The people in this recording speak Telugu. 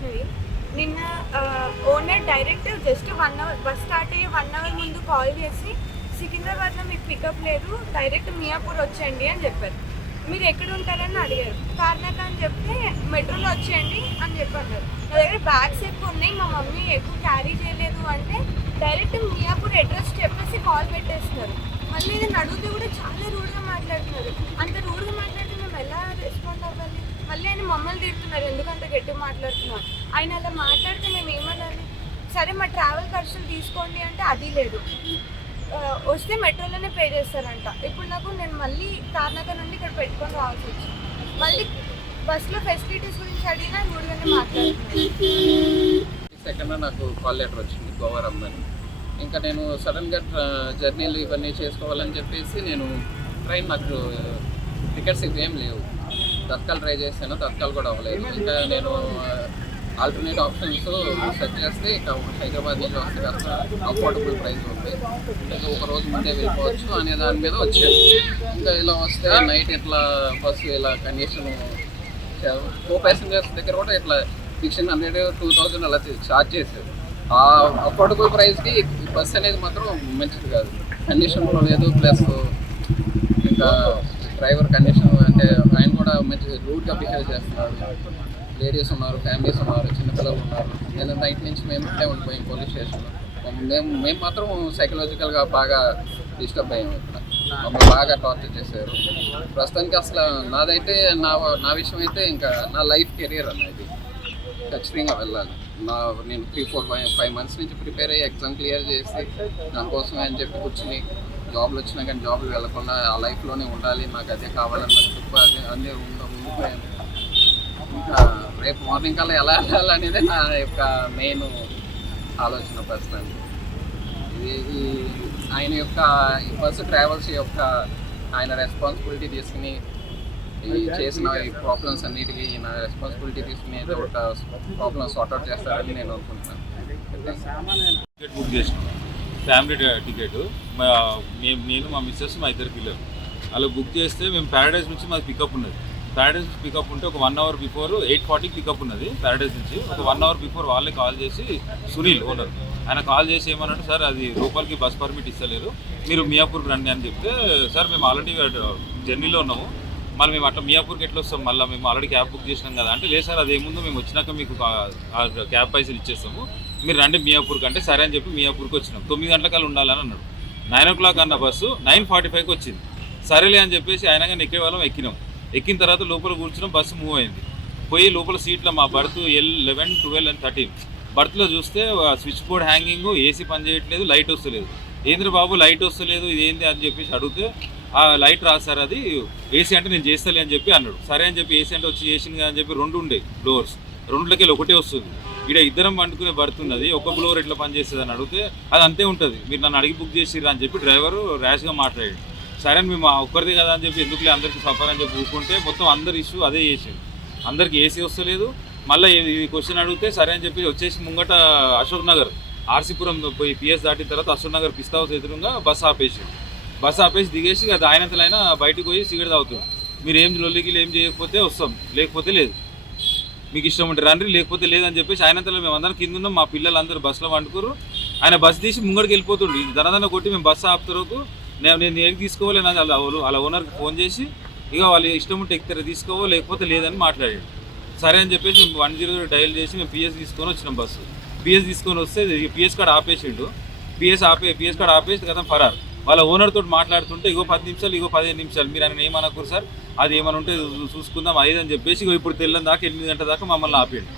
వచ్చినది. నిన్న owner direct just 1 hour bus start అయ్యి 1 అవర్ ముందు కాల్ చేసి సికింద్రాబాద్లో మీకు పికప్ లేదు, డైరెక్ట్ మియాపూర్ వచ్చేయండి అని చెప్పారు. మీరు ఎక్కడ ఉంటారని అడిగారు. కార్నర్ అని చెప్తే మెట్రోలో వచ్చేయండి అని చెప్పారు. నా దగ్గర బ్యాగ్స్ ఎక్కువ ఉన్నాయి, మా మమ్మీ ఎక్కువ క్యారీ చేయలేదు అంటే డైరెక్ట్ మియాపూర్ అడ్రస్ చెప్పేసి కాల్ పెట్టేస్తున్నారు. మళ్ళీ నేను అడిగితే కూడా చాలా రూడ్గా మాట్లాడుతున్నారు. అంత రూడ్గా మాట్లాడితే మేము ఎలా రెస్పాండ్ అవ్వాలి? మళ్ళీ ఆయన మమ్మల్ని తిడుతున్నారు, ఎందుకంత గట్టిగా మాట్లాడుతున్నారు. ఆయన అలా మాట్లాడితే మేము ఏమనాలి? సరే మా ట్రావెల్ ఖర్చులు తీసుకోండి అంటే అది లేదు. వస్తే మెట్రోలోనే పే చేస్తారంట. ఇప్పుడు నేను మళ్ళీ తార్నగర్ నుండి ఇక్కడ పెట్టుకొని రావాల్సి వచ్చింది. మళ్ళీ బస్సులో ఫెసిలిటీస్ గురించి అడిగినా రూడ్గానే మాట్లాడుతున్నాను. సెకండ్ నాకు కాల్ లెటర్ వచ్చింది గోవా రమ్మని. ఇంకా నేను సడన్గా జర్నీలు ఇవన్నీ చేసుకోవాలని చెప్పేసి నేను నాకు టికెట్స్ ఏం లేవు. తత్కాల్ ట్రై చేశాను, తత్కాల్ కూడా అవ్వలేదు. ఇంకా నేను ఆల్టర్నేట్ ఆప్షన్స్ సెర్చ్ చేస్తే ఇక హైదరాబాద్ నుంచి వస్తే కాస్త అఫోర్డబుల్ ప్రైస్ ఉంది, ఇంకా ఒక రోజు ముందే వెళ్ళిపోవచ్చు అనే దాని మీద వచ్చాను. ఇంకా ఇలా వస్తే నైట్ ఇట్లా బస్సు ఇలా కండిషన్ 4 ప్యాసింజర్స్ దగ్గర కూడా ఇట్లా 1600, 2000 అలా ఛార్జ్ చేశారు. ఆ అఫోర్డబుల్ ప్రైస్కి బస్ అనేది మాత్రం మంచిది కాదు, కండిషన్లో లేదు. ప్లస్ ఇంకా డ్రైవర్ కండిషన్ అంటే ఆయన కూడా మంచి రూట్గా బిహేవ్ చేస్తున్నారు. లేడీస్ ఉన్నారు, ఫ్యామిలీస్ ఉన్నారు, చిన్నపిల్లలు ఉన్నారు. నేను నైట్ నుంచి మేము ఇట్లే ఉండిపోయాం పోలీస్ స్టేషన్లో. మేము మాత్రం సైకలాజికల్గా బాగా డిస్టర్బ్ అయ్యాము. ఇక్కడ మమ్మల్ని బాగా టార్చర్ చేశారు. ప్రస్తుతానికి అసలు నాదైతే నా విషయం అయితే ఇంకా నా లైఫ్ కెరీర్ అన్నది ఖచ్చితంగా వెళ్ళాలి. నేను 3, 4, 5 months నుంచి ప్రిపేర్ అయ్యి ఎగ్జామ్ క్లియర్ చేసి దానికోసమే అని చెప్పి కూర్చుని జాబ్లు వచ్చినా కానీ జాబ్లు వెళ్ళకుండా ఆ లైఫ్లోనే ఉండాలి, నాకు అదే కావాలన్న చెప్పి అదే ఉండిపోయాను. ఇంకా రేపు మార్నింగ్ కల్లా ఎలా వెళ్ళాలనేది నా యొక్క మెయిన్ ఆలోచన ప్రస్తుతానికి. ఇది ఆయన యొక్క ఈ బస్సు ట్రావెల్స్ యొక్క ఆయన రెస్పాన్సిబిలిటీ తీసుకుని ఈ చేసిన ఈ ప్రాబ్లమ్స్ అన్నిటికీ ఈయన రెస్పాన్సిబిలిటీ తీసుకుని ఏదో ఒక ప్రాబ్లమ్ సార్ట్అవుట్ చేస్తారని నేను అనుకుంటున్నాను. టికెట్ బుక్ చేసినాం, ఫ్యామిలీ టికెట్. నేను మా మిస్సెస్ మా 2 పిల్లలు అలా బుక్ చేస్తే మేము ప్యారడైజ్ నుంచి మాది పికప్ ఉన్నది. ప్యారడైజ్ నుంచి పికప్ ఉంటే ఒక 1 hour బిఫోర్ 8:40కి పికప్ ఉన్నది. ప్యారడైజ్ నుంచి ఒక 1 hour బిఫోర్ వాళ్ళే కాల్ చేసి, సునీల్ ఓనర్ ఆయన కాల్ చేసి ఏమన్నాడు, సార్ అది లోపలికి బస్ పర్మిట్ ఇస్తలేరు, మీరు మియాపూర్కి రండి అని చెప్తే, సార్ మేము ఆల్రెడీ జర్నీలో ఉన్నాము, మళ్ళీ మేము అట్లా మియాపూర్కి ఎట్లా వస్తాం, మళ్ళీ మేము ఆల్రెడీ క్యాబ్ బుక్ చేసినాం కదా అంటే, లేదు సార్ అదేముందో మేము వచ్చినాక మీకు క్యాబ్ పైసలు ఇచ్చేస్తాము, మీరు రండి మియాపూర్కి అంటే సరే అని చెప్పి మియాపూర్కి వచ్చినాం. 9 గంటలకల్లా ఉండాలని అన్నాడు. 9 o'clock అన్న బస్సు 9:45కి వచ్చింది. సరేలే అని చెప్పేసి ఆయన కానీ ఎక్కే వాళ్ళం ఎక్కినాం. ఎక్కిన తర్వాత లోపల కూర్చున్నాం, బస్సు మూవ్ అయింది. పోయి లోపల సీట్లో మా బర్త్ L11, 12 and 13 బర్త్లో చూస్తే స్విచ్ బోర్డ్ హ్యాంగింగ్, ఏసీ పని చేయట్లేదు, లైట్ వస్తలేదు. ఏంద్ర బాబు లైట్ వస్తలేదు ఇదేంటి అని చెప్పేసి అడిగితే, ఆ లైట్ రాదు సార్, అది ఏసీ అంటే నేను చేస్తలే అని చెప్పి అన్నాడు. సరే అని చెప్పి ఏసీ అంటే వచ్చి చేసింది అని చెప్పి 2 ఉండే డోర్స్, 2లోకి ఒకటే వస్తుంది. ఇక్కడ ఇద్దరం వండుకునే బడుతున్నది, ఒక బ్లోర్ ఎట్లా పనిచేస్తుంది అని అడిగితే అది అంతే ఉంటుంది, మీరు నన్ను అడిగి బుక్ చేసిర్రు అని చెప్పి డ్రైవరు ర్యాష్గా మాట్లాడాడు. సరే అని మేము ఒక్కరిదే కదా అని చెప్పి ఎందుకులే అందరికీ సఫర్ అని చెప్పి ఊరుకుంటే మొత్తం అందరి ఇష్యూ అదే చేసింది. అందరికి ఏసీ వస్తలేదు. మళ్ళీ ఈ క్వశ్చన్ అడిగితే సరే అని చెప్పి వచ్చేసి ముంగట అశోక్ నగర్ ఆర్సీపురం పోయి పిఎస్ దాటిన తర్వాత అశోక్ నగర్ పిస్తా హౌస్ ఎదురుగా బస్ ఆపేసి దిగేసి అది ఆయనంతలైనా బయటకు పోయి సిగరెట్ తాగుతాం. మీరు ఏం లొల్లికి ఏం చేయకపోతే వస్తాం, లేకపోతే లేదు, మీకు ఇష్టం ఉంటే రండి, లేకపోతే లేదని చెప్పేసి ఆయనంతలో మేము అందరం కింద ఉన్నాం. మా పిల్లలందరూ బస్సులో వండుకోరు. ఆయన బస్సు తీసి ముంగడికి వెళ్ళిపోతుండ్రు. దనదన కొట్టి మేము బస్సు ఆపుతారు, నేను ఏం తీసుకోవాలి అని అలా ఓనర్కి ఫోన్ చేసి, ఇక వాళ్ళు ఇష్టం ఉంటే ఎక్కుతారు తీసుకోవో, లేకపోతే లేదని మాట్లాడాడు. సరే అని చెప్పేసి మేము 100 డయల్ చేసి మేము పిఎస్ తీసుకొని వచ్చినాం. బస్సు పిఎస్ తీసుకొని వస్తే పిఎస్ కార్డ్ ఆపేసిండు. పిఎస్ కార్డ్ ఆపేసి కదా ఫరార్. వాళ్ళ ఓనర్ తోటి మాట్లాడుతుంటే, ఇగో 10 నిమిషాలు, ఇగో 15 నిమిషాలు, మీరు ఆయన ఏమనకూరు సార్, అది ఏమైనా ఉంటే చూసుకుందాం అది అని చెప్పేసి ఇప్పుడు తెల్లని దాకా 8 గంటల దాకా మమ్మల్ని ఆపేయండి.